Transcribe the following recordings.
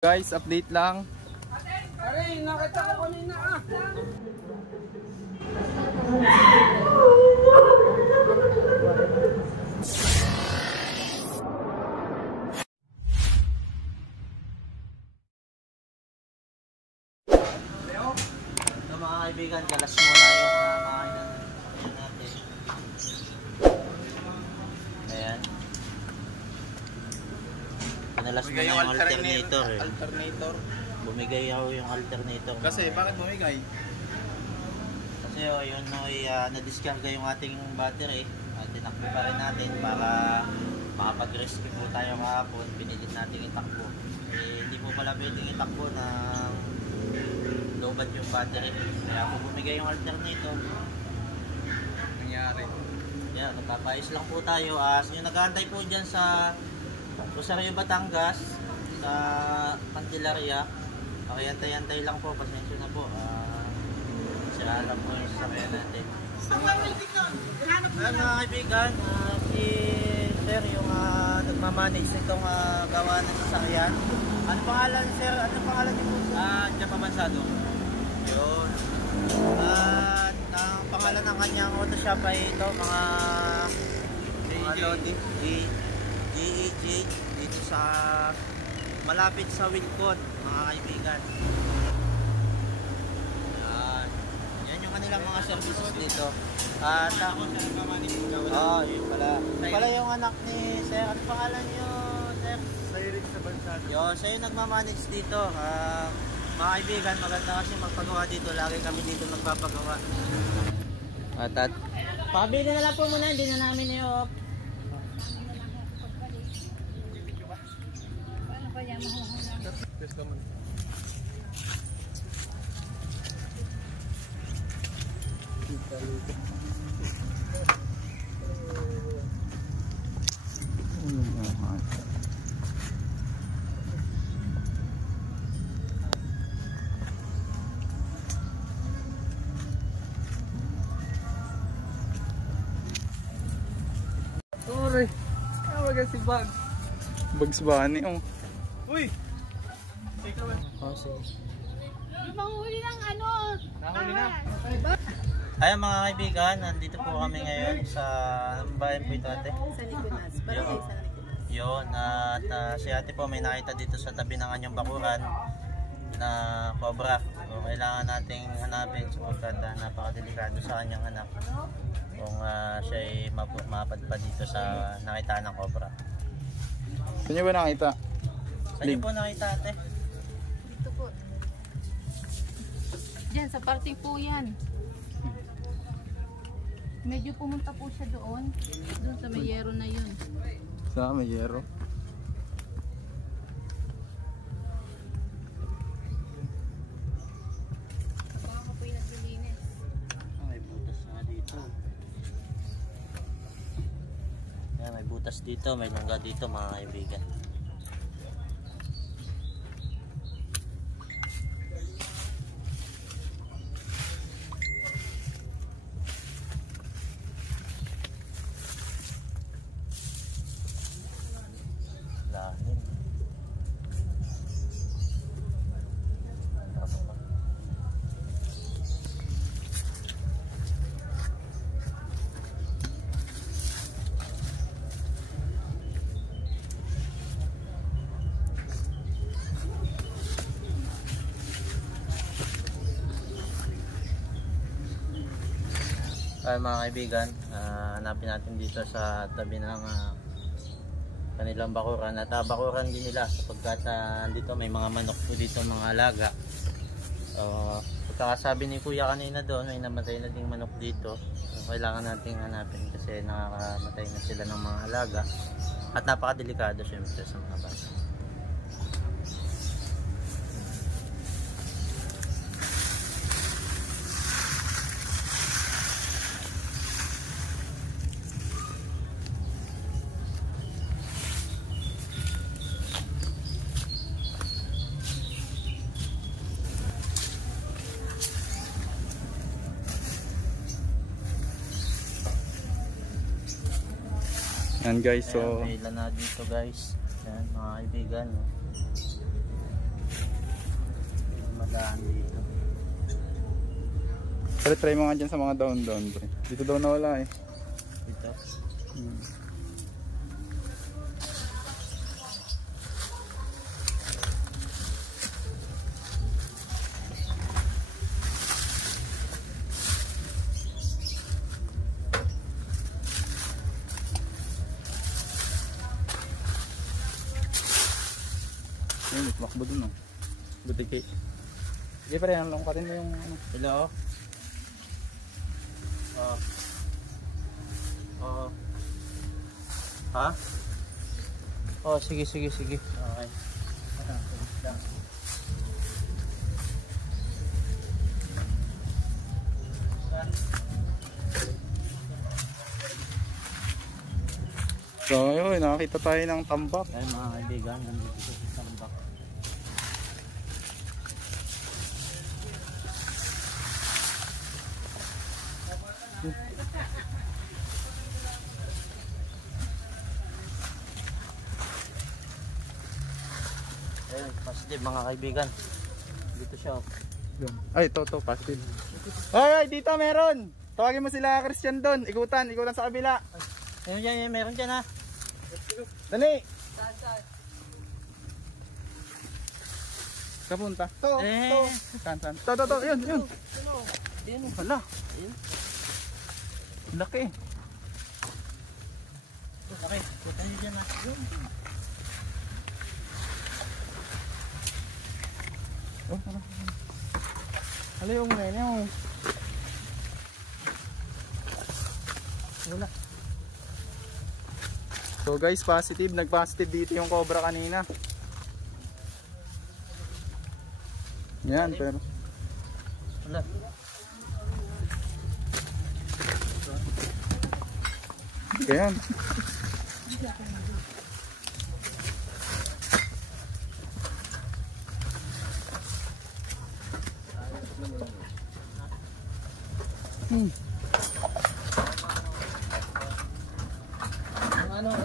Guys, update lang. Aray, nakita ko kanina ah. So mga kaibigan, galas muna yung makainan natin. Ayan. Panalas muna yung alternator eh. Bumigay ako yung alternator. Kasi bakit bumigay? Kasi yun na-discarga yung ating battery. Tinakbo pa rin natin para makapag-rescue po tayo kahapon. Pinilit natin itakbo. Hindi po pala pwedeng itakbo ng lobat yung battery. Kaya po bumigay yung alternator. Nangyari. Yan, nagpapayos lang po tayo. Yung nag-aantay po dyan sa Rosario, Batangas, sa Candelaria. Pakiyantay-antay lang po. Pasensya na po. Sira lang po yung sasakyan natin. Ayan mga kaibigan, si Sir yung nagmamanage nitong gawa ng sasakyan. Ano pangalan Sir? Ano pangalan niyo po? Diyan Pamansado. Yun. At ang pangalan ng kanyang auto shop ay ito, mga loading GEJ dito sa malapit sa Wilcon, mga kaibigan. Yan yung kanilang mga services dito. At yun pala. Yun pala yung anak ni Sir. Ano pangalan niyo, Sir? Sayrik sa Bansado. Yun, siya yung nagmamanage dito. Mga kaibigan, maganda kasi magpagawa dito. Lagi kami dito nagpapagawa. At pabili na lang po muna, hindi na namin i-off. Paano kaya mahuhula? Yes, naman. Sorry. Tawagan si Bugs. Bugs Bunny, oh. Uy! Oh, sige. Manghuli ng ano? Nahuli na. Ayan mga kaibigan, nandito po kami ngayon sa bayan po ito ate. Sa Nicolas. Barangay sa Nicolas. Yun, at si ate po may nakita dito sa tabi ng kanyang bakuran na cobra. So, kailangan nating hanapin sapagkat napakadelikado sa kanyang anak kung siya ay mapadpad dito sa nakita ng cobra. Saan niyo ba nakita? Saan niyo po nakita ate? Dito po. Diyan, sa parting po yan. Medyo pumunta po siya doon. Doon sa may yero na yun. Sa may yero. Baka po yung naglilinis. May butas na dito. Ayan, may butas dito, may lungga dito mga kaibigan. Lalim. Ay mga kaibigan, hanapin natin dito sa tabi ng kanilang bakuran at bakuran din nila sapagkat dito may mga manok po dito, mga alaga. Pagkakasabi ni kuya kanina doon, may namatay na ding manok dito. Kailangan nating hanapin kasi nakakamatay na sila ng mga alaga at napakadelikado syempre sa mga bata. Yan guys, so may ilan na dito guys. Yan mga kaibigan. daan dito. Pero try mo nga dyan sa mga down pre. Dito daw nawala eh. Dito. Ayun, tumakbo dun oh. Butiki. Sige pre, longkatin mo yung ano. Hello? Ha? Oh, sige. Okay. So ayun, nakakita tayo ng tambak. Ay mga kaibigan, nandito sa tambak. Ayun, positive mga kaibigan. Dito siya. Ay, to, positive. Ay, dito meron! Tawagin mo sila Christian doon. Ikutan sa kabila. Ayun dyan, meron dyan ha. Dali! Kapunta. To. Saan? To. Yun. Ayun. Hala. Laki. Okay, punta nyo dyan ha. Hala. Hala yung nene mo. Wala. So guys, positive. Nag-positive dito yung cobra kanina. Yan, pero Wala. yan.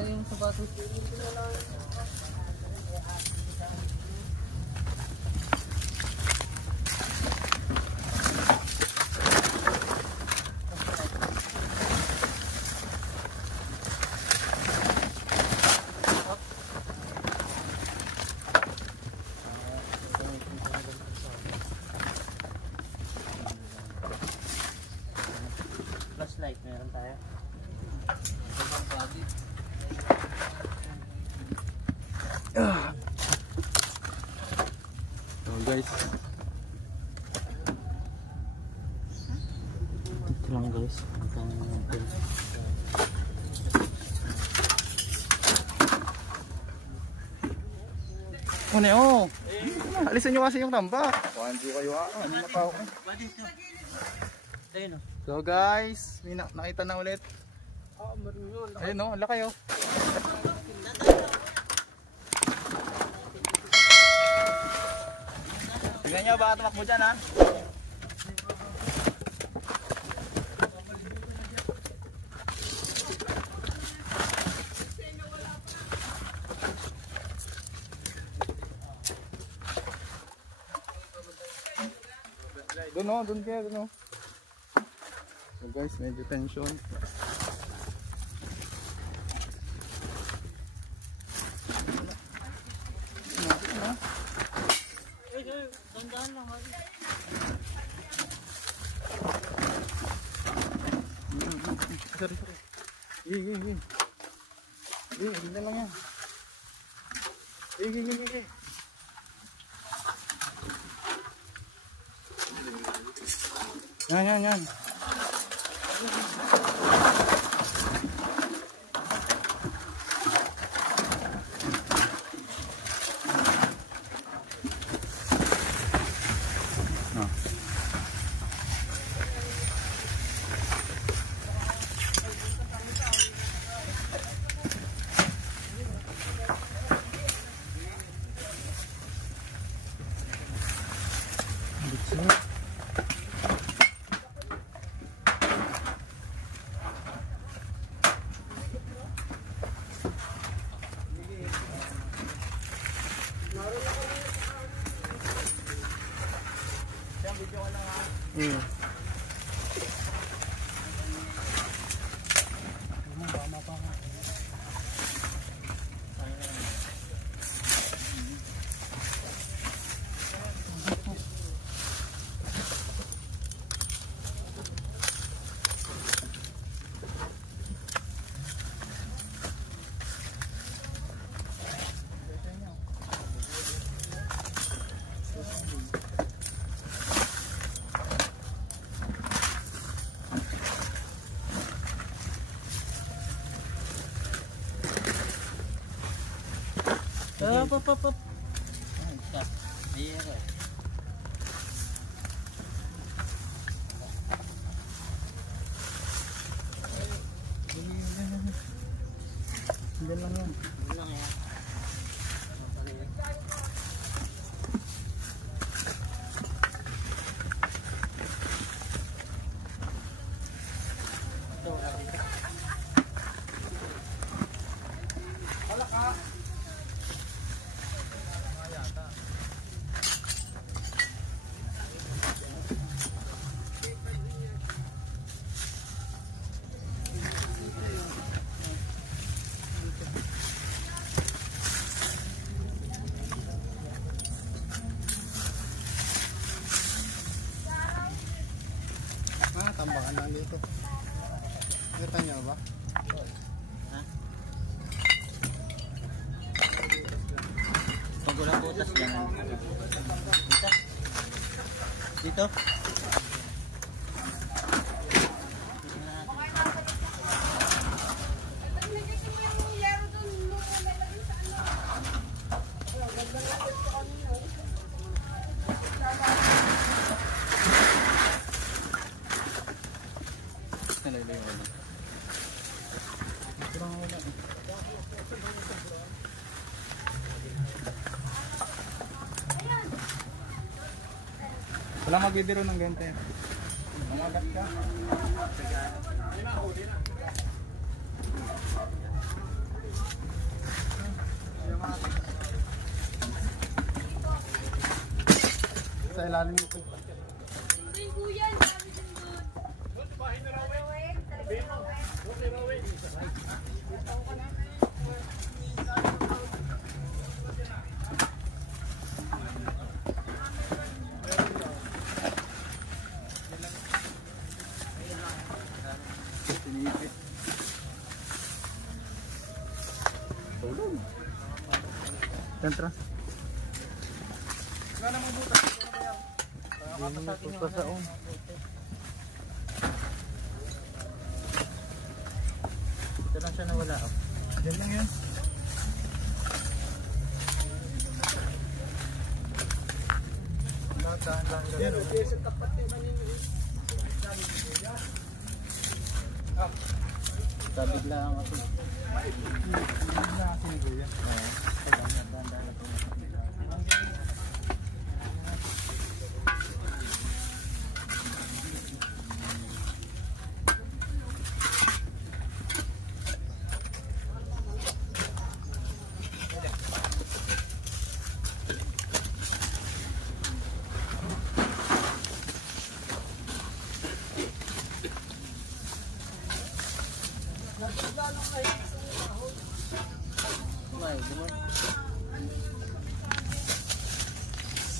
Yung sapatos. Flashlight, meron tayo. So guys, Ito lang guys. alisin nyo kasi yung tambak. Wanjo kayo ano na pa ako. Ayun o. So guys, may nakita na ulit. Ayun o, laki o. Tignan nyo, baka tumakbo dyan ha. Doon kaya. So guys, medyo tension. Dandan lang. Sorry. Gigi. Gigi na lang yan. Gigi. Yan. Hmm. Up. Ay, stop. Ayan ka. Diyan lang yan. Yun lang yan. Tambakan lang dito. Kita niyo ba? Ha? Pag walang butas yan. Dito? Dito? Nalaylay mo na. Ito lang wala eh. Wala magbibiro ng gante. Mamagat ka. Sa ilalim nito. Sinipit. Tulong. Sentra. Wala namang butas. Butas sa on. Ito lang siya nawala. Oh. Diyan lang yan. Sabit lang ako.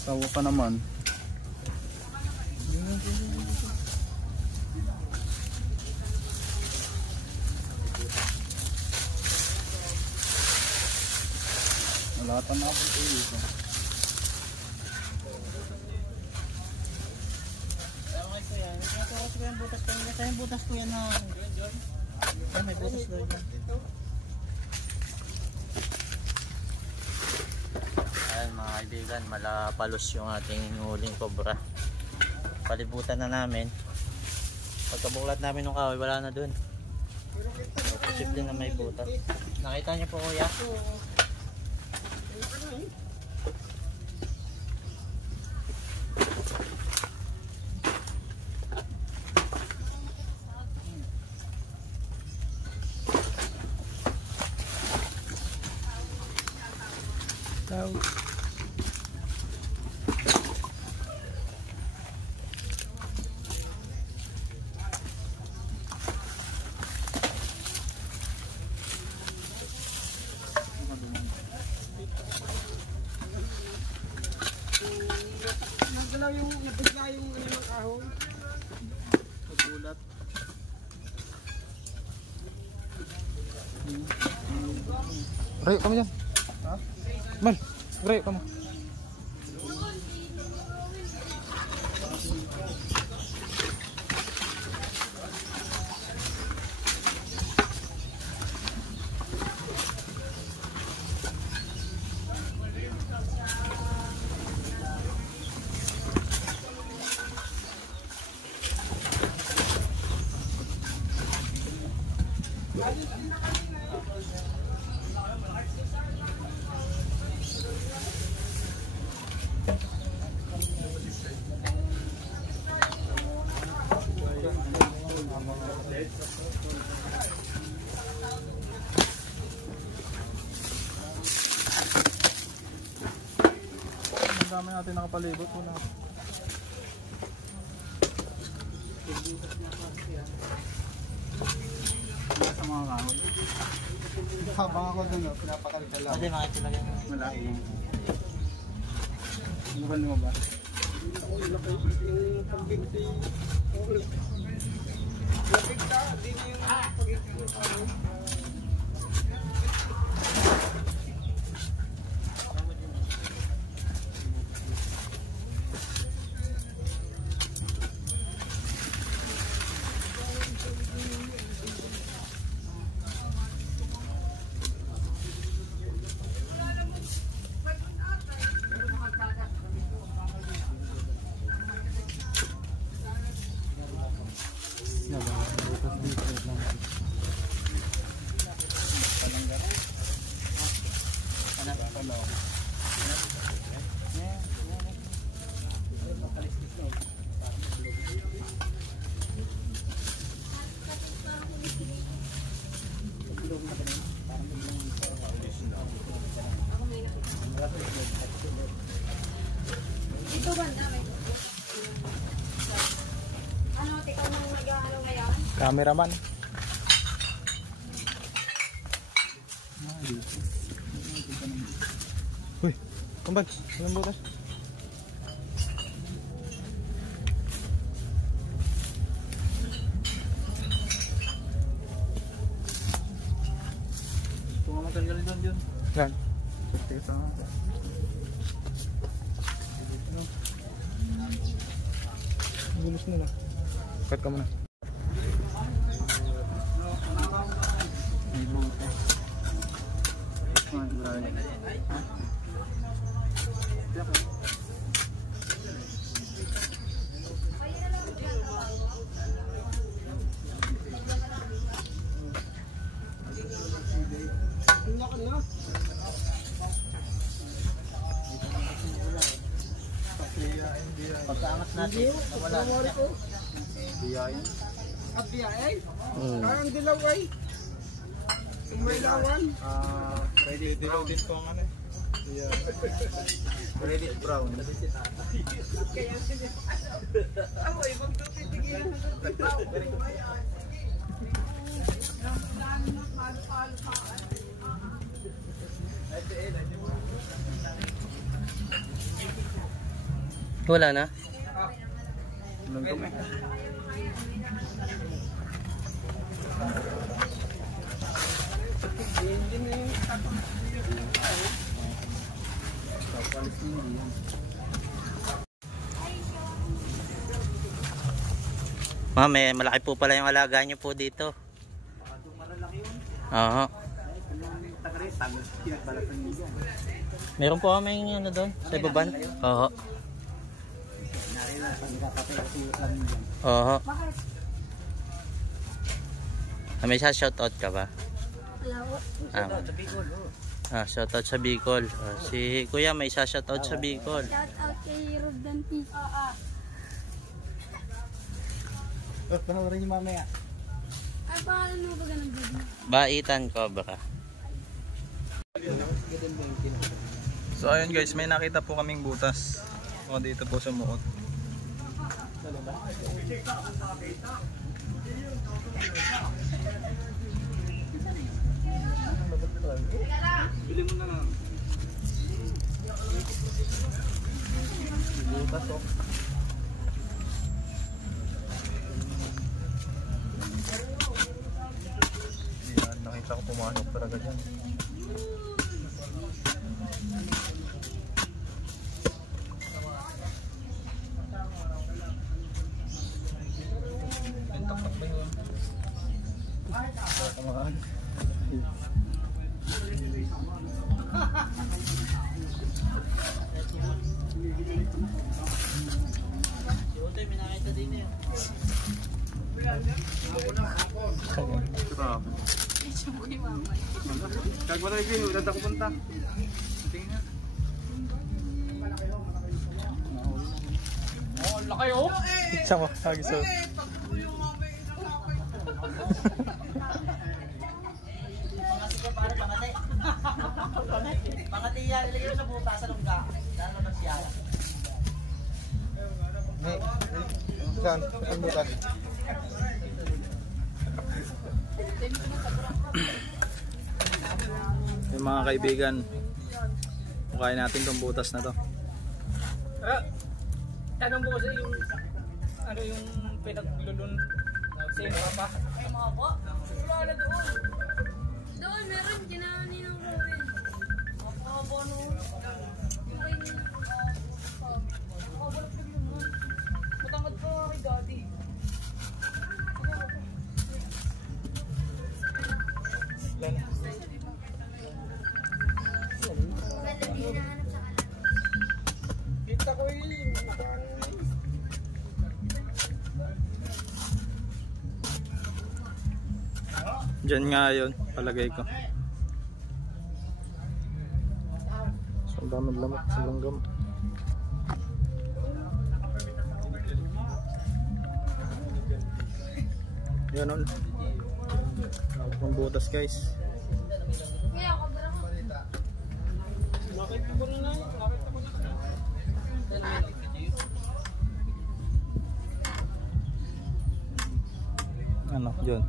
Sawa ka naman. Nalatan na ako dito. Okay ko yan. Naturo ko yung butas ko. Ito yung butas ko yan na. Ay, may butas doon. Ayan mga kaibigan, malapalos yung ating huling cobra. Palibutan na namin. Pagkabuklat namin ng kahoy, wala na dun. So, posible na may butas. Nakita niyo po kuya? napigla yung ano ng kahoy. Nagulat. Rayo kamu dyan. Ha? Mal, rayo kamu. Ang dami natin nakapalibot muna. Sa mga kahoy. Habang ako dun, pinapakalitan lang. Pwede makitulagay mo. Malaki. Ano mo ba? Yung pagbigti. Napigla, di na yung pagiging yung kahoy. Ito banda, may ano, ikaw nang mag-ano ngayon? Cameraman. Uy, kambal, walang butas. Kung matanggal doon yun. Yan. Tesa. Gulos na lang. Cut ka muna. May butas. Tingnan ka na. Pagkaangat natin, nawala na siya. Biyayin. At biyahe. Parang dilaw ay. Yung may lawan. Ready dilaw din po ang ano eh. Yeah. Ready brown. Amoy, magtutitigil na ng tao. Wala na? Luntok eh. Ma'am, malaki po pala yung alaga nyo po dito. Oo. Meron po kami ano doon, sa ibaban. Oo. Oo. May shoutout ka ba? Shoutout sa Bicol. Si Kuya may shoutout sa Bicol. Shoutout kay Robdan T. Panoorin niyo mamaya. Ay, paano ba ganun vlog mo? Baitan Cobra. So ayun guys, may nakita po kaming butas. O dito po sa muot. Bili mo na lang. Butas oh. Si Utoy, may nakita din eh. Kagwa tayo Gwen, wala ako punta. Tingin nga. Oh, laki oh. Siya mo, hagiso. Pangati ka para pangati. Pangati yan, ilagay mo sa buta sa lungga. Lalabas siya. Saan? Saan butas? Yung mga kaibigan, mukain natin tong butas na to. Tanong mo kasi yung ano yung pinaglulun sino pa? Ay, mga po. Wala na doon. Doon, meron. Ginawa ni ng Robin. Mga po, ano? Yung kayo ni nakabalap lang yun. Matangad pa kay Daddy. Kita ko yun. Diyan nga yun, palagay ko. So, ang daming lamok sa langgam. Yan on. Ang butas guys. Kaya ako, bara ko. Nakita ko na. Nakita ko na. Ano, yun.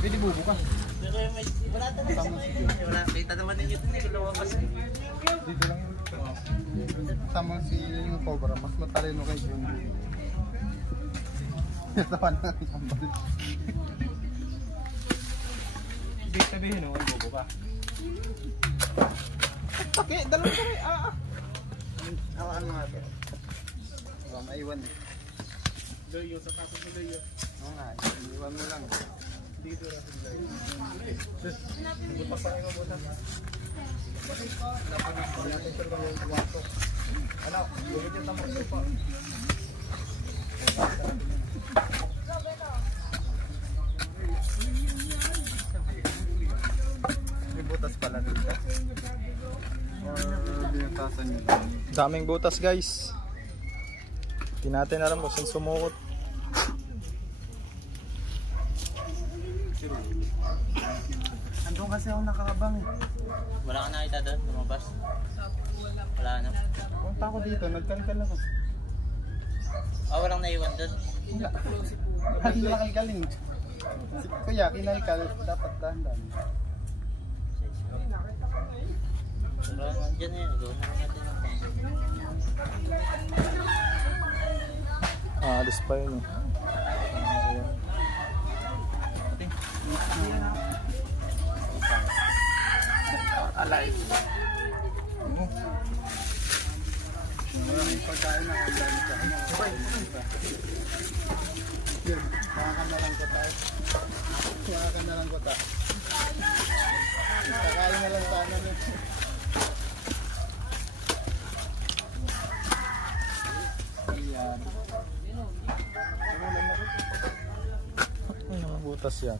Pwede bubo ka. Pero may wala talaga sa mga wala. Kita naman ninyo ito eh. Lumabas. Dito lang yun. Tama si yung Cobra, mas matalino kay Junji. Tawa na ang kambal. Ibig sabihin mo, bubo ka. Okay, dalawa ka rin. Hawakan mo nga ito. Baka maiwan eh. Doyo sa tapos mo doyo. Oo nga, iwan mo lang. Dito na sa doyo. Ano? Gawin yung tamang sopa. May butas pala dito. Or binutasan nyo lang. Daming butas guys. Hindi natin alam kung saan sumukot. Andun kasi ako nakakabang eh. Wala ka nakita doon? Lumabas? Wala na. Punta ako dito, nagkalkal ako. Walang naiwan doon. Wala. Hindi lang galing. Si Kuya, kinalkal, dapat dahan-dahan. Pero nandyan eh. Gawin na natin ang Alis pa yun eh. Alive. Maraming pagkain na ang dami sa ano. Yun, makakan na lang ko tayo. Makakan na lang ko tayo. Kakain na lang sana nyo. Ayan. Ano ang butas yan?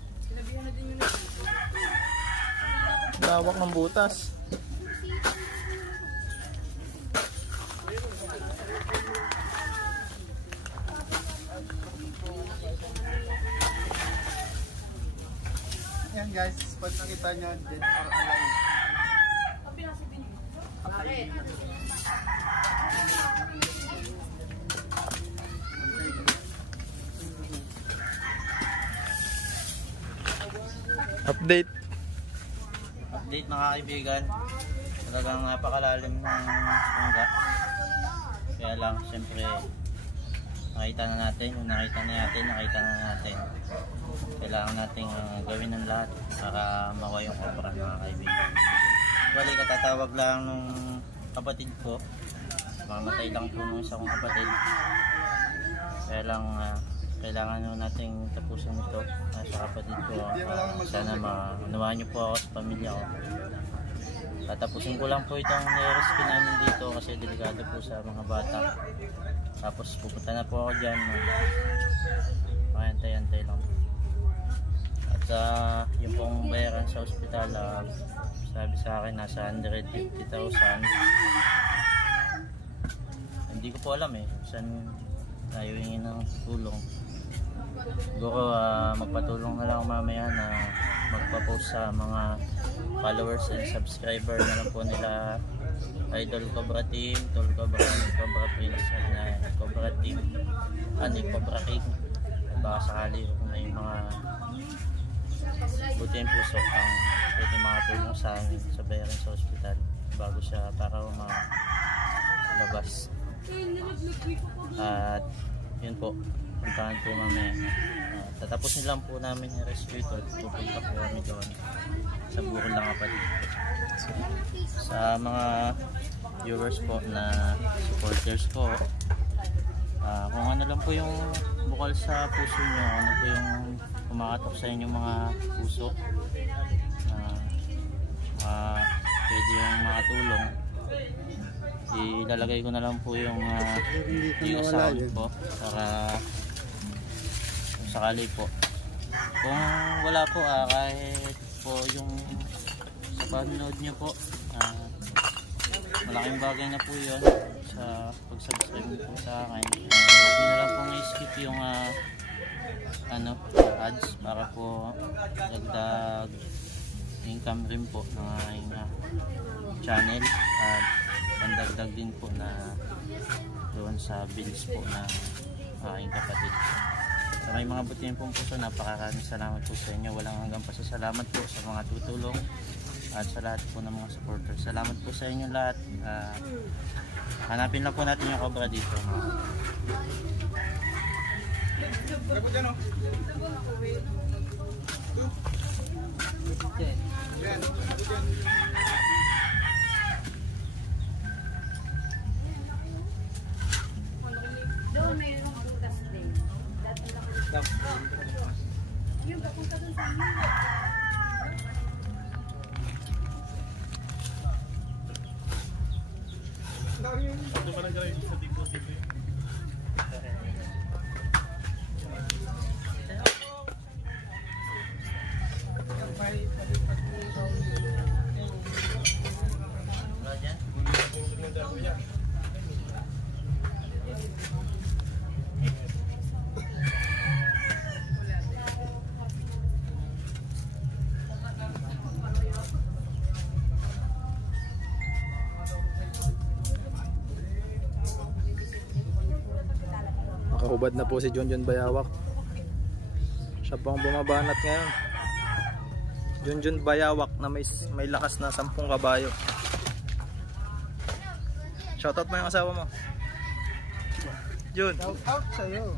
Lawak ng butas. Yan guys, pag nakita nyo, dead or alive. Update. update mga kaibigan. talagang napakalalim ng bangga. Kaya lang, siyempre, nakita na natin. Kailangan natin gawin ng lahat para makuha yung cobra, mga kaibigan. Bali, katatawag lang nung kapatid ko. Mamatay lang po nung isang kapatid. Kaya lang, kailangan nyo nating tapusin ito sa kapatid ko. Sana maunawaan nyo po ako sa pamilya ko. Tatapusin ko lang po itong nirescue namin dito kasi delikado po sa mga bata. Tapos pupunta na po ako dyan. Antay-antay lang. At yung pong bayaran sa ospital, sabi sa akin nasa 150,000. Hindi ko po alam saan tayo hingin ng tulong. Siguro magpatulong na lang ako mamaya na magpa-post sa mga followers and subscriber na lang po nila Idol Cobra Team, Tol Cobra, Cobra Prince, at Cobra Team, Cobra King. At baka sakali kung may mga buti yung puso ang pwede mga tulong sa amin sa bayaran sa ospital bago siya para malabas. At yun po, puntahan po mamaya. Tatapusin lang po namin yung rescue ito. Pupunta po kami doon sa Bukol ng Kapatid. Sa mga viewers po na supporters ko, kung ano lang po yung bukal sa puso nyo, ano po yung kumakatok sa inyong mga puso, pwede yung makatulong, ilalagay ko na lang po yung account po para kung sakali po. Kung wala po kahit po yung sa panonood nyo po, malaking bagay na po yun sa pag-subscribe po sa akin. Huwag nyo na lang pong i-skip yung ads para po dagdag income rin po ng aking channel at pandagdag din po na doon sa bills po na aking kapatid. Sa may mga butihin pong puso, napakaraming salamat po sa inyo. Walang hanggang pasasalamat po sa mga tutulong at sa lahat po ng mga supporters. Salamat po sa inyo lahat. Hanapin lang po natin yung cobra dito. Doon mayroong butas din. Yung papunta doon sa amin. Ito pa lang gawin sa deposit eh. Nakahubad na po si Junjun Bayawak. Siya pong bumabanat ngayon. Junjun Bayawak na may lakas na 10 kabayo. Shoutout mo yung asawa mo. Jun. Shoutout sa'yo.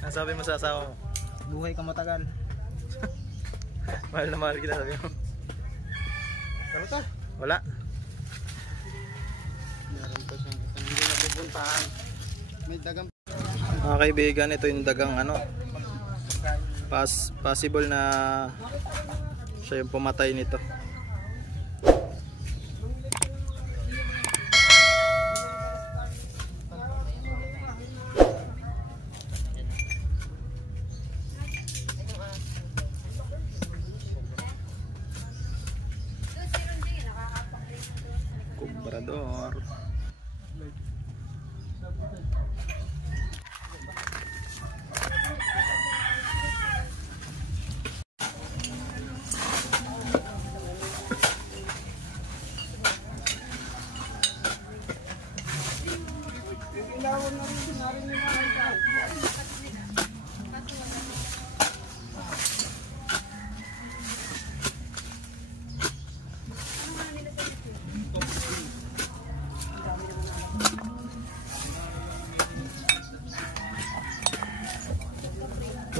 Ano sabi mo sa asawa mo? Buhay ka matagal. Mahal na mahal kita, sabi mo. Ano ka? Wala. Meron pa siyang isang hindi na pupuntahan. May dagang Mga kaibigan, ito yung dagang possible na siya yung pumatay nito. Comprador.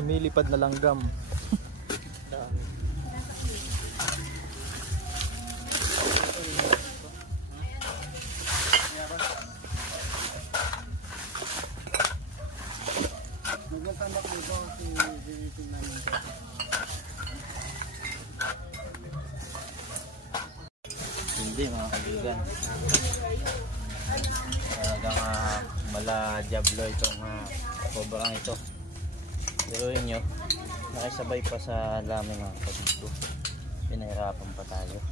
Lumilipad na langgam. Magtambak dito si Diriting namin. Hindi mga kaibigan. Talagang mala diablo itong cobrang ito. Pero nyo, nakisabay pa sa laming mga kapatid. Pinahirapan pa tayo.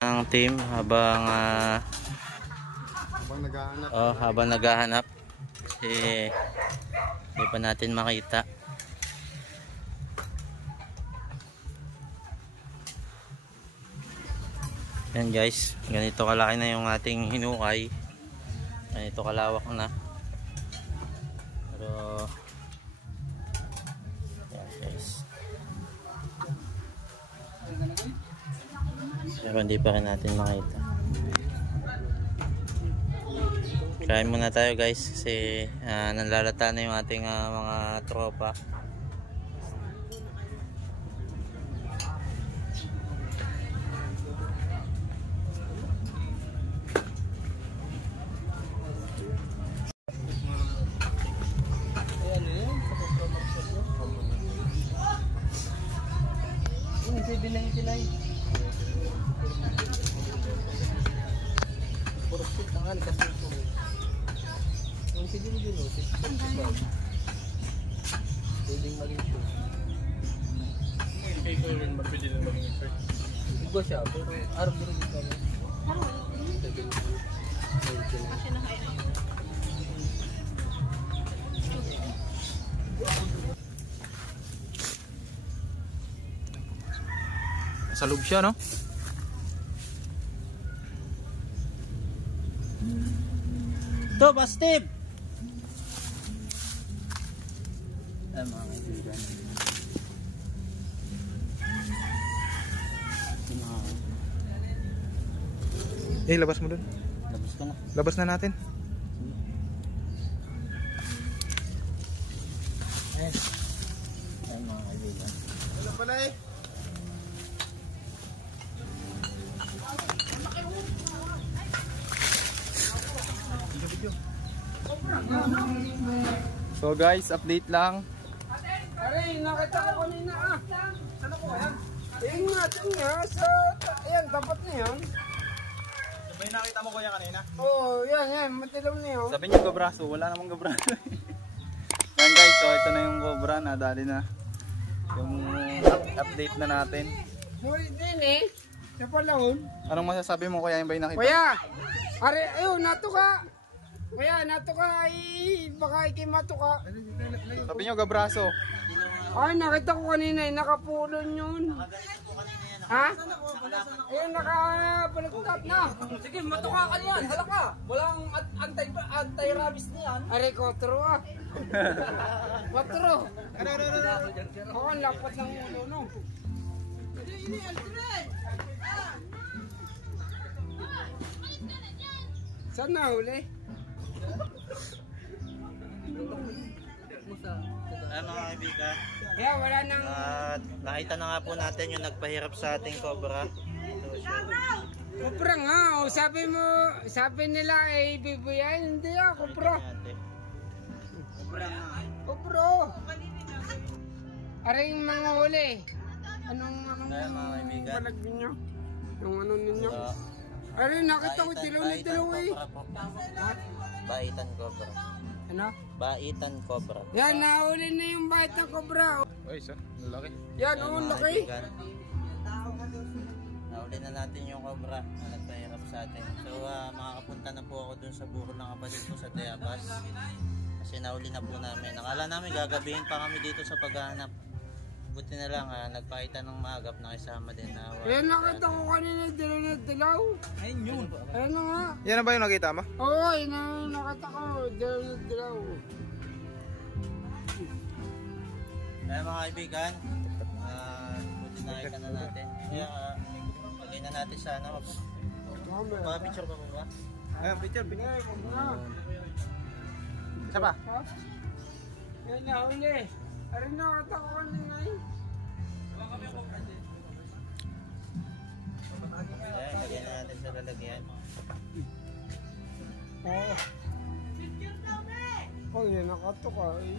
Ang team habang naghahanap. habang naghahanap kasi hindi pa natin makita. Yan guys, ganito kalaki na yung ating hinukay. Ganito kalawak na. Pero yan guys. Pero hindi pa rin natin makita. Kain muna tayo guys kasi nanlalata na yung ating mga tropa. Sa loob siya, no? Ito, Bastib! Ay, mga kaibigan. Labas mo dun. Labas ka na. Labas na natin. Ay, mga kaibigan. Ano pala eh? So guys, update lang. Aray, nakita ko kanina Saan ako yan? Ayan nga, ayan, tapat na yan. May nakita mo kuya kanina? Oo, yan, matilaw na yan. Sabi niyo gabraso, wala namang gabraso. Yan guys, so ito na yung cobra, nadali na. Yung update na natin. Huli din eh, sa palahon. Anong masasabi mo kuya yung ba yung nakita? Kuya, aray, ayun, natuka. Kuya, natuka ay, baka ikimatuka. Sabi niyo gabraso. Ay, nakita ko kanina eh, nakapulon yun. Ha? Ayun, nakabalagtap na. Sige, matuka ka niyan, halaka. Walang anti-rabies niyan. Aray, kotro ah. Kotro. Ako, ang lapat ng ulo, no? Saan na huli? Ay, mga kaibigan. Kaya wala nang... At nakita na nga po natin yung nagpahirap sa ating cobra. Kupra nga, oh. Sabi nila ay bibuyan, hindi kupra. Kupra. Aring mga huli. Anong Kaya mga kaibigan. balag ninyo? Yung ano ninyo? So, Ay, nakita ko dilaw na dilaw eh. Cobra po. Baitan Cobra. Ano? Baitan Cobra. Yan, nahuli na yung bait ng cobra. Ay, isa. Laki. Yan, Kaya, oh, mga laki. kaibigan, nahuli na natin yung Cobra na nagpahirap sa atin. So makakapunta na po ako dun sa buko ng kapatid ko sa Tayabas. Kasi nahuli na po namin. Akala namin gagabihin pa kami dito sa paghahanap. Buti na lang nagpakita ng maagap na kasama din na. Yan, nakita ko kanina dilaw na dilaw. Ayun yun. Ayun na nga. Yan na ba yung nakita mo? Oo, yun na nakita ko. Dilaw na dilaw. Kaya mga kaibigan, buti na ka na natin. Kaya lagay na natin sa ano. Mga picture pa po ba? Ayun, picture. Isa pa? Yan, nahuli. Ay, nakita ko kanina eh. Kaya lagay na natin sa lalagyan. Oo. Oh, yan nakatok ah eh.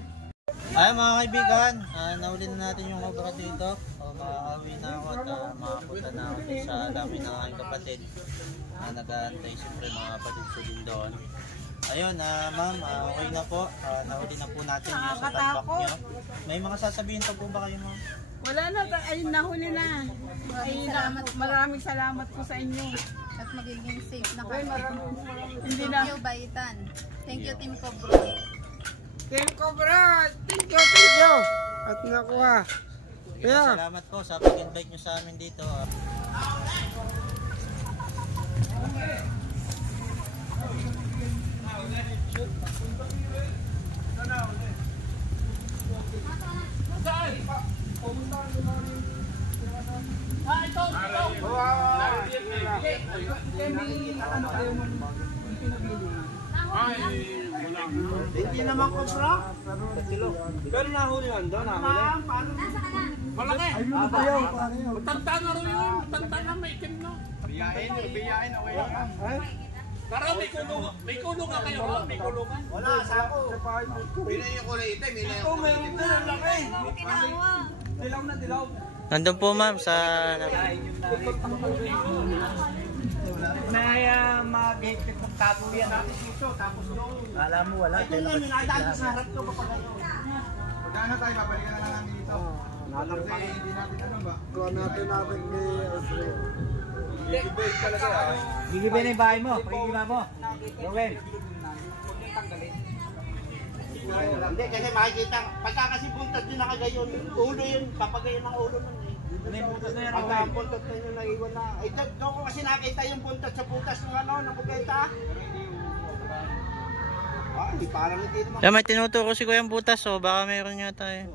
Ay mga kaibigan, nahuli na natin yung Cobra dito. Makakauwi na ako at makapunta na ako sa dami ng aking kapatid. Nag-aantay siyempre mga kapatid ko din doon. Ayun, ma'am, okay na po. Nahuli na po natin yung sa tambak nyo. May mga sasabihin pa po ba kayo, ma'am? Wala na, ay nahuli na. Ay, maraming salamat po sa inyo. At magiging safe na kayo. Hindi Thank na. you, Baitan. Thank you, Team Cobra. Team Cobra, thank you. At nakuha. Kaya, Salamat po sa pag-invite nyo sa amin dito. Hindi naman Cobra. Pero nahuli yan doon, nahuli. Malaki. Ay, tanda na rin yun. Tanda na may itim na. biyain, okay lang. Parang may kulungan kayo. May kulungan. Wala, sako. Pinay yung kulay itim, pinay yung kulay itim. Ang laki. Dilaw na dilaw. Nandun po ma'am sa... May mag-gate kung tago yan natin dito, tapos doon. Alam mo, wala. Ito lang, minadaan sa harap ko pa pala. Magkano tayo, babalikan na lang namin dito. Kasi hindi natin alam ba? Kung natin ni Alfred. Gigibay talaga. Gigibay na yung bahay mo, pagigibay mo. Rowen. Hindi, kasi makikita, pagka kasi buntot din nakagayon, ulo yun, papagayon ng ulo nun eh. Ano yung buntot na yan? Pagka ang buntot na yun, naiwan na. Eh, doon ko kasi nakita yung buntot sa butas ng ano, ng bugeta. Hindi, parang hindi naman. Kaya may tinuturo si Kuya Butas, so baka mayroon yata eh.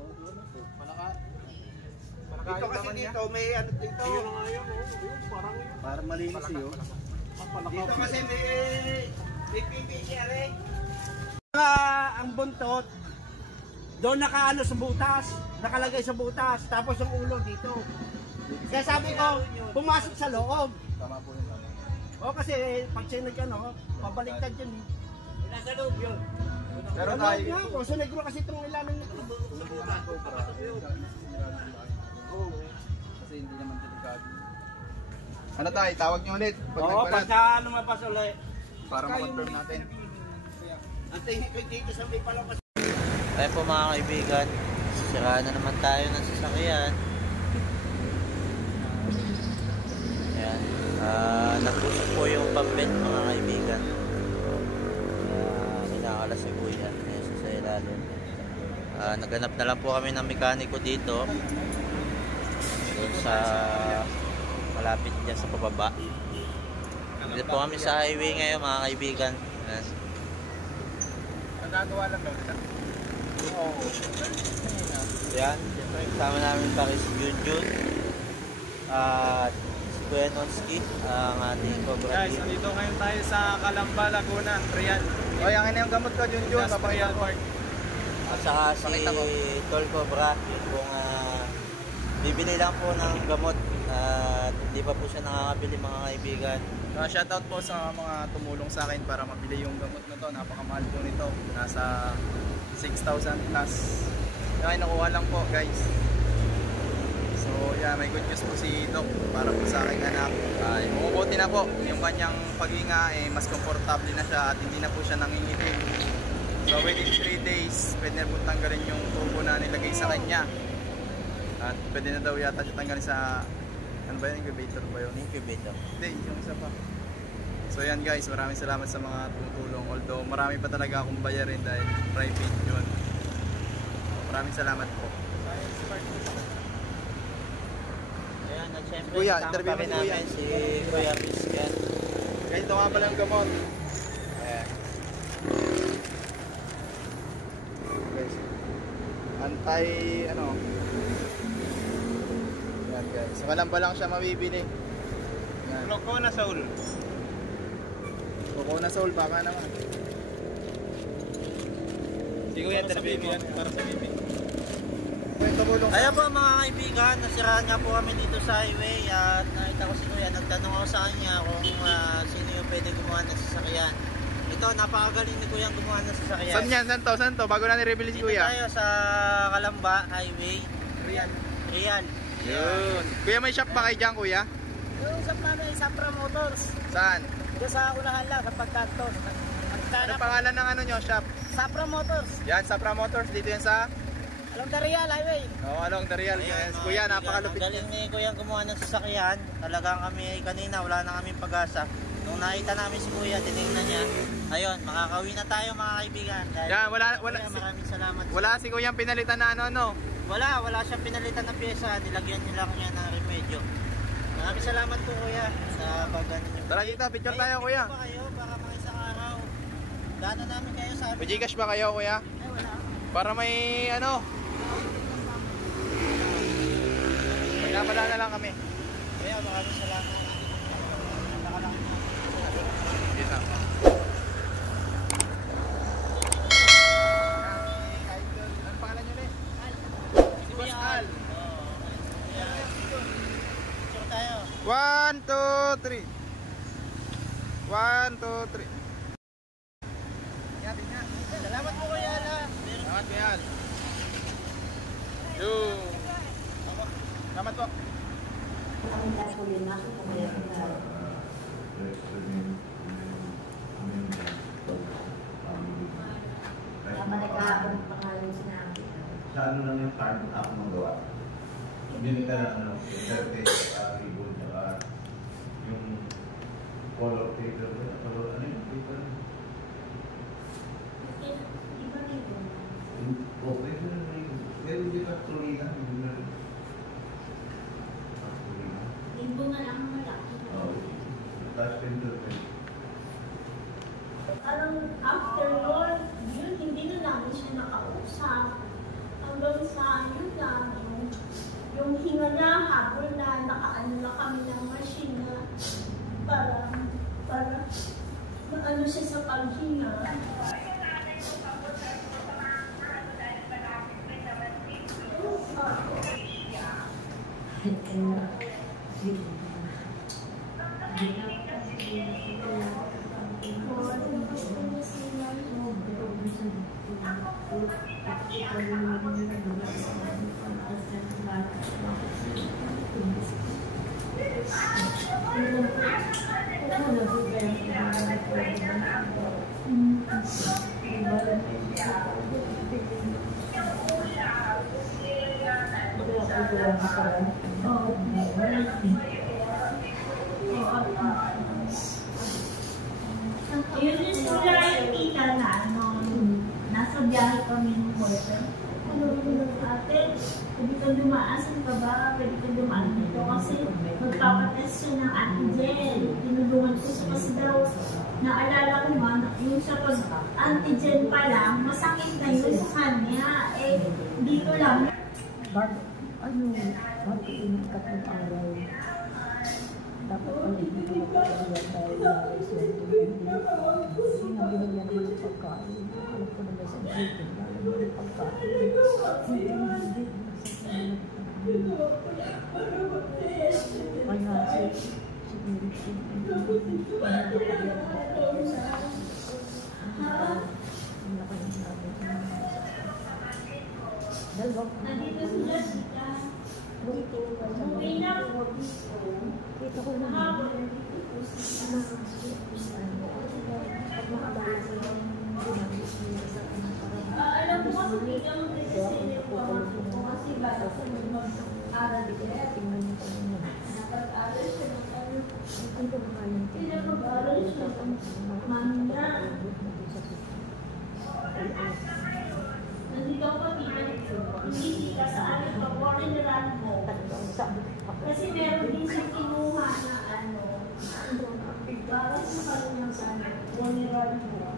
Dito kasi dito, may ano dito. Parang malinis yun. Dito kasi may PVC eh. Ang buntot, doon nakaano sa butas, nakalagay sa butas, tapos yung ulo dito. Kaya sabi ko, pumasok sa loob. Tama po yun. O kasi pag siya nag-ano, pabaliktad yun. Nasa loob yun. Pero tayo nga po, so negro kasi itong ilalim nito. Sa butas. Kasi hindi naman delikado. Ano tayo, tawag nyo ulit pag Oo, nagbalat pagka lumapas ulit. para ma-confirm natin. Antayin ko dito sa may palapas. Kaya po mga kaibigan, siraan na naman tayo ng sasakyan. Ayan. Nagpusok po yung pambet mga kaibigan. Kinakalas si Kuya. Ayan sa ilalim. Naganap na lang po kami ng mekaniko dito. Doon sa malapit dyan sa pababa. Dito po kami sa highway ngayon mga kaibigan. Ayan. Nagagawa lang daw nila. Oo. Yan, siyempre kasama namin pa si Junjun at si Kuya Nonski, ang ating Cobra Guys, team. nandito ngayon tayo sa Calamba, Laguna, Trian. O, yung yung gamot ko, Junjun, papakita ko. At saka si Tol Cobra, yun pong bibili lang po ng gamot at hindi pa po siya nakakabili mga kaibigan. Shoutout po sa mga tumulong sa akin para mabili yung gamot na to. Napakamahal po nito. Nasa 6,000 plus. Kaya nakuha lang po guys. So yan. may good news po si Doc para po sa aking anak. Bumubuti na po yung kanyang paghinga, mas komportable na siya at hindi na po siya nangingitim. So within 3 days, pwede na po tanggalin yung tubo na nilagay sa kanya. At pwede na daw yata siya tanggalin sa, ano ba yun, incubator ba yun? Incubator. Hindi, yung isa pa. So yan guys, maraming salamat sa mga tumutulong. Although marami pa talaga akong bayarin dahil private yun. Maraming salamat po. Ayan, at syempre, Kuya, kasama interview pa rin mo si Kuya. namin si Kuya Rizkan. Ganito nga pala ang gamot. Ayan. Guys, ano. Yan guys. Sa Kalamba lang siya mabibili. Yan. Fluconazole. Fluconazole, baka naman. Si Kuya, interview mo. Para sa baby. Kaya po mga kaibigan, nasiraan nga po kami dito sa highway at nakita ko si Kuya, nagtanong ako sa kanya kung sino yung pwede gumawa ng sasakyan. Ito, napakagaling ni Kuya gumawa ng sasakyan. Saan to? Bago na ni-reveal si Dito Kuya. tayo sa Kalamba Highway. Real. Yun. Kuya, may shop ba kayo dyan, Kuya? Yung sa namin, Sapra Motors. Saan? Diyan sa unahan lang, sa pagkanto. Ano pangalan ng ano nyo, shop? Sapra Motors. Yan, Sapra Motors. Dito yan sa Along the Real Highway. along the Real. Yes. Kuya, napakalupit. Ang galing ni Kuya gumawa ng sasakyan. Talagang kami kanina, wala na kaming pag-asa. Nung nakita namin si Kuya, tinignan niya. Ayun, makakauwi na tayo mga kaibigan. Dahil Yan, wala, Kuya, maraming salamat. wala si Kuya pinalitan na ano. Wala siyang pinalitan ng pyesa. Nilagyan niya lang niya ng remedyo. Maraming salamat po Kuya sa pag-ano niyo. Tara dito, picture tayo, Kuya. Ayun, pa kayo para mga isang araw. Daanan namin kayo sa May Gcash ba kayo, Kuya? Ay, wala. Para may ano. Magkapala na lang kami. Kuya, maraming salamat. Napakalaki na. Dito. Ano pangalan nyo ulit? Si Kuya Al. Oo. Ayan. Picture tayo. 1, 2, 3. 1, 2, 3. Salamat po Kuya Al. Salamat, Kuya. Yun. Salamat po. Sa ano lang yung card ako magawa. Hindi ka na ano, interface, ribbon, saka yung color paper, color ano yung paper? Okay, pero hindi ka tulingan, hindi na rin. Limbo nga lang malaki. Oo. Tapos pencil. Parang after Lord, yun, hindi na namin siya nakausap. Hanggang sa yun lang, yung hinga niya, habol na nakaano na kami ng machine na para maano siya sa paghinga. Yun yung sula yung tita na nasa biyahe kami ng boyfriend. Ate, pwede ka dumaan, saan ka ba? Pwede ka dumaan dito kasi magpapatest siya ng antigen. Tinulungan ko siya kasi daw, naalala ko man, yung sa pag-antigen pa lang, masakit na yun sa kanya. Dito lang. Mag-iinit ka ng araw. Dapat paligid mo ka dahil sinabi nila yung pagkain. Alam ko naman sa dito, alam mo yung pagkain. Kaya Nandito si Jessica. Umuwi Ako naman, pag makabala ko yung ginagis nila sa akin, Alam mo kasi biglang mag-desisyon ko kasi bata sa mag-aral din. tingnan mo kung ano. Napag-aral siya ng ano. Ang kumakain ko. Sila mag-aral siya ng manda. Nandito ako hindi ka sa akin pag-original mo. Kasi meron din siyang kinuha na ano. Para sa kanyang sana, original mo.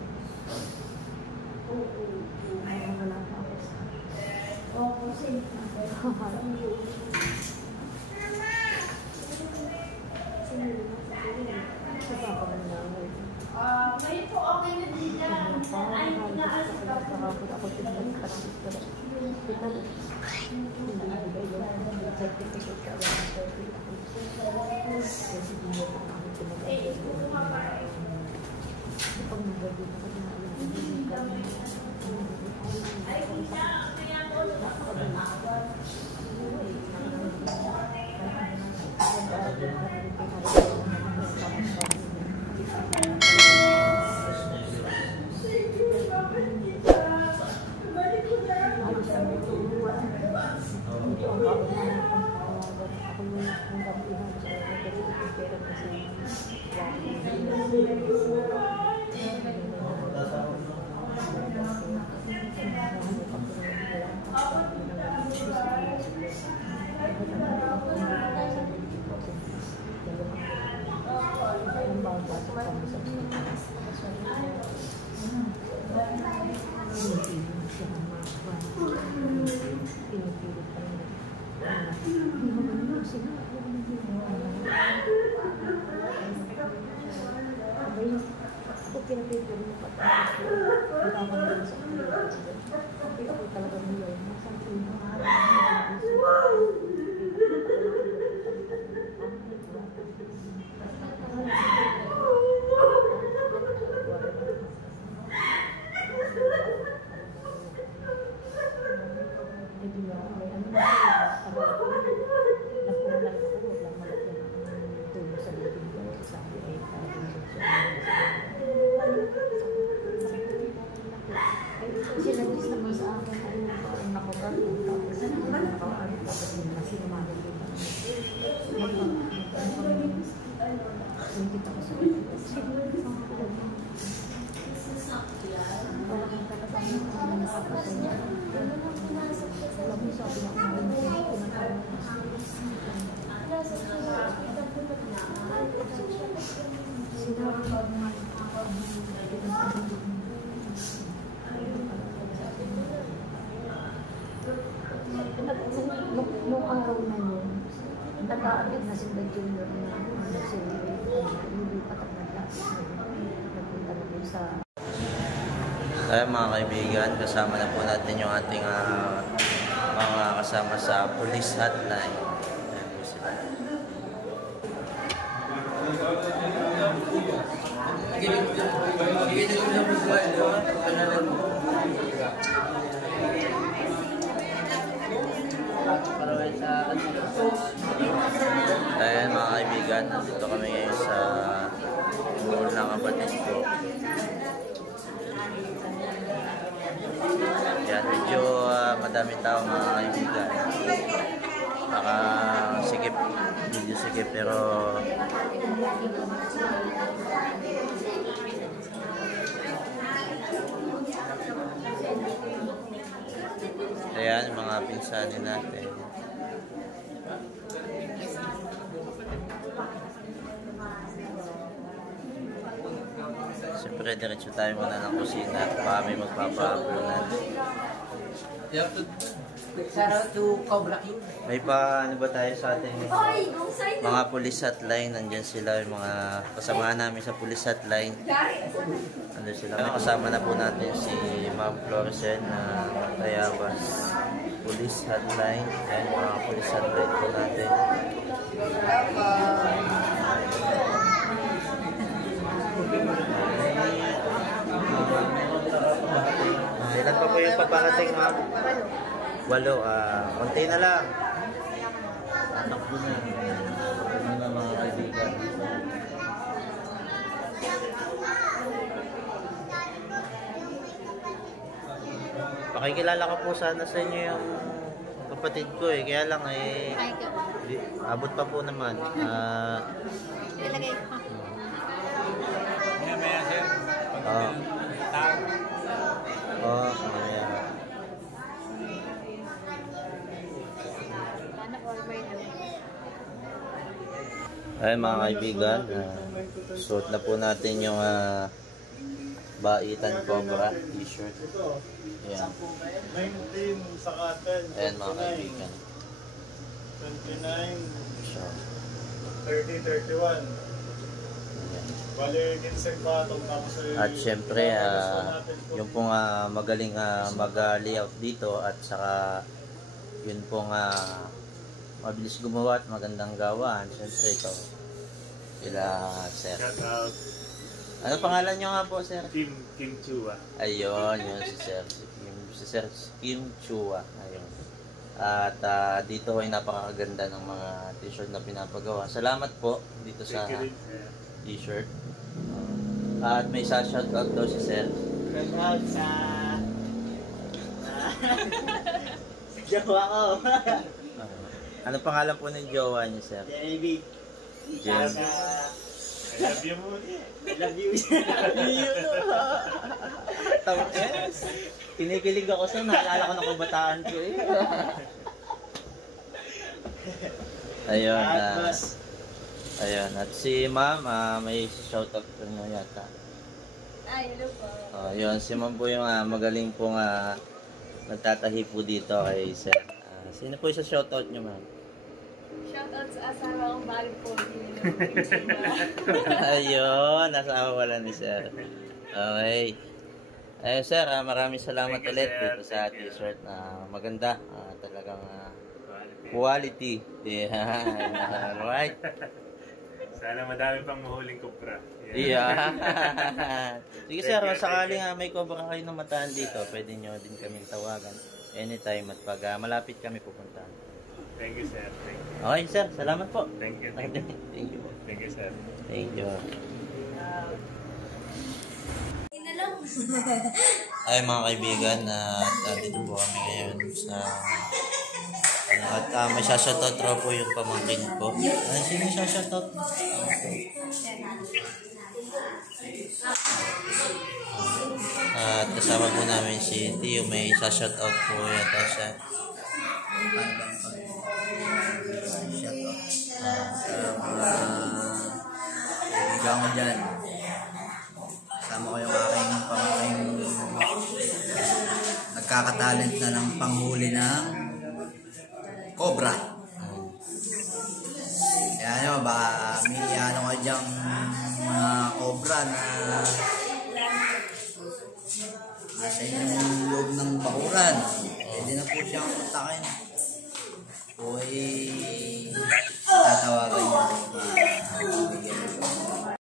Oo. Oo, kasi may po okay na din yan. Ay, inaasip ako. Ay, kita, kaya ko nakakabawat. Nung araw na yun, nag-aabit na si Junior na hindi patak nagpunta na dun sa... Kaya mga kaibigan, kasama na po natin yung ating mga kasama sa police hotline. Ayan po sila. Ayan mga kaibigan, nandito kami ngayon sa mall ng kapatid ko. Yan, medyo madaming tao mga kaibigan. Baka sikip, medyo sikip pero ayan, mga pinsanin natin. Siyempre, diretso tayo muna ng kusina at baka may magpapa-uploadan. Shout out to Cobra King. May pa, ano ba tayo sa ating mga police hotline? Nandyan sila, yung mga kasamahan namin sa police hotline. Nandyan sila. Kasama na po natin si Ma'am Floricen na Tayabas police hotline. Ayan, yung mga police hotline po natin. Ilan pa po yung paparating, ma'am? 8. Konti na lang. Takbo na. Ano na mga kaibigan. Pakikilala ko po sana sa inyo yung kapatid ko eh. Kaya lang eh, abot pa po naman. Ilagay ko. Maya sir. Mamaya. Paano order daw? Ay mga kaibigan, suot na po natin yung Baitan Cobra t-shirt. Ayan. 19 sa cotton. Ayan mga kaibigan. 29, So, 30, 31. ayan. Bali, ginseng patong tapos At syempre, yung pong magaling mag-layout dito at saka yun pong mabilis gumawa at magandang gawaan. Syempre ito, sila sir. Shout out Ano pangalan nyo nga po, sir? Kim Chua. Ayun, yun si Sir. Si Sir Kim Chua. Ayun. At dito ay napakaganda ng mga t-shirt na pinapagawa. Salamat po dito sa t-shirt. At may shoutout daw si Sir. Shout out sa jowa ko. Ano pangalan po ng jowa niyo, Sir? Jenny. Jen. I love you mo. I love you. Yes. Kinikilig ako sa naalala ko ng kabataan ko eh. Ayun. Ayun. At si Ma'am, may shoutout po nyo yata. Ay, hello po. Yun, si Ma'am po yung magaling pong nagtatahi po dito kay Sir. Sino po yung shoutout nyo, Ma'am? Shoutout sa asawa kong bali po. Ayun, asawa wala ni Sir. Okay. Ayun, Sir, maraming salamat ulit dito sa t-shirt na maganda. Talagang quality. Yeah. Alright. Sana madami pang mahuling kupra. Yeah. Sige sir, sakaling may cobra kayo na mataan dito, pwede nyo din kaming tawagan anytime at pag malapit kami pupuntahan. Thank you, sir. Thank you. Okay sir, salamat po. Thank you. Thank you po. Thank you, sir. Thank you. Ay mga kaibigan, dito po kami ngayon sa at may shoutout raw po yung pamangkin ko. Ano sino shoutout? At kasama po namin si Tio, may shoutout po yata siya. Shoutout. Kaibigan ko dyan. Kasama ko yung aking pamangkin nagkakatalent na ng panghuli ng cobra. Kaya nyo, baka may ano ka dyang mga cobra na nasa inyong loob ng bakuran. Pwede na po siyang kontakin. O tatawagan